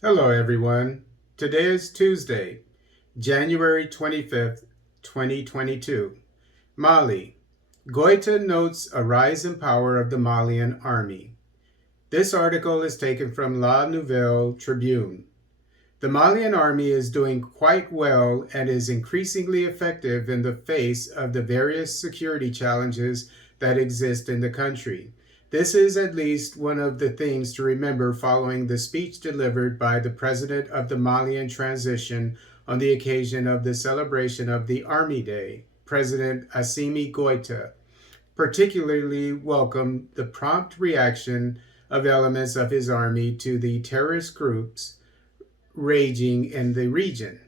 Hello, everyone. Today is Tuesday, January 25th, 2022. Mali. Goita notes a rise in power of the Malian army. This article is taken from La Nouvelle Tribune. The Malian army is doing quite well and is increasingly effective in the face of the various security challenges that exist in the country. This is at least one of the things to remember following the speech delivered by the president of the Malian transition on the occasion of the celebration of the Army Day. President Assimi Goita particularly welcomed the prompt reaction of elements of his army to the terrorist groups raging in the region.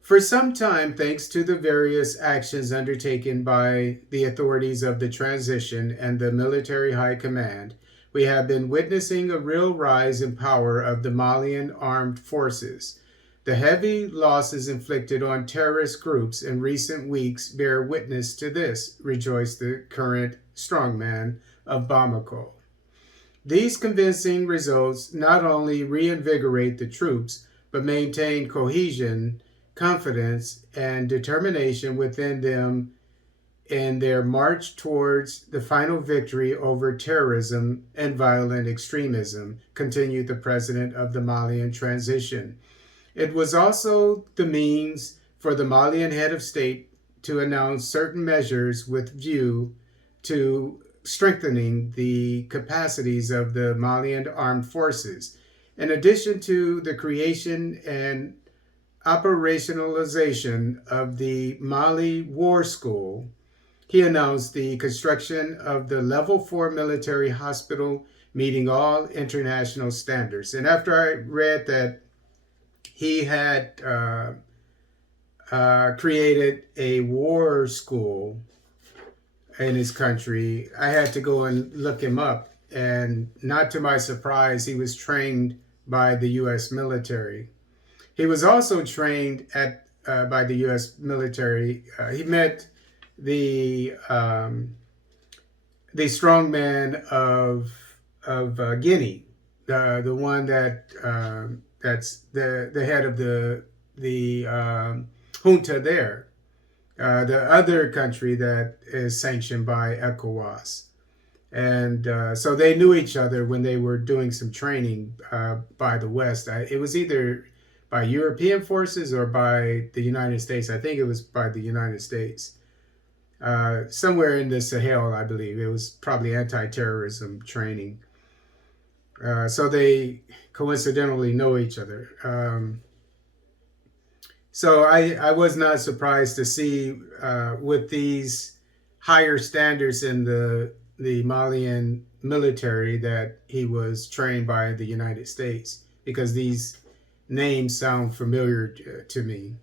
For some time, thanks to the various actions undertaken by the authorities of the transition and the military high command, we have been witnessing a real rise in power of the Malian armed forces. The heavy losses inflicted on terrorist groups in recent weeks bear witness to this, rejoiced the current strongman of Bamako. These convincing results not only reinvigorate the troops, but maintain cohesion, confidence, and determination within them in their march towards the final victory over terrorism and violent extremism, continued the president of the Malian transition. It was also the means for the Malian head of state to announce certain measures with view to strengthening the capacities of the Malian armed forces. In addition to the creation and operationalization of the Mali War School, he announced the construction of the Level 4 military hospital meeting all international standards. And after I read that he had created a war school in his country, I had to go and look him up. And not to my surprise, he was trained by the U.S. military. He was also trained by the U.S. military. He met the strongman of Guinea, the one that's the head of the junta there, the other country that is sanctioned by ECOWAS. And so they knew each other when they were doing some training by the West. It was either by European forces or by the United States. I think it was by the United States. Somewhere in the Sahel, I believe. It was probably anti-terrorism training. So they coincidentally know each other. So I was not surprised to see with these higher standards in the Malian military that he was trained by the United States, because these names sound familiar to me.